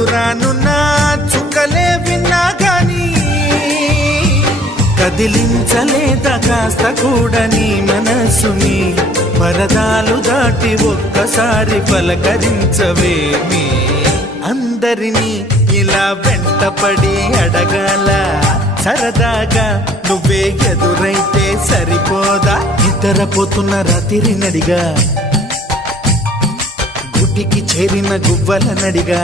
దూరానున్న చుక్కలే విన్నా గాని కదిలించలేదా కాస్త కూడా నీ మనసుని పరదాలు దాటి ఒక్కసారి పలకరించవేమి అందరినీ ఇలా వెంటపడి అడగాల సరదాగా నువ్వే ఎదురైతే సరిపోదా నిద్రపోతున్న రాత్రి నడిగా గుడికి చేరిన గువ్వల నడిగా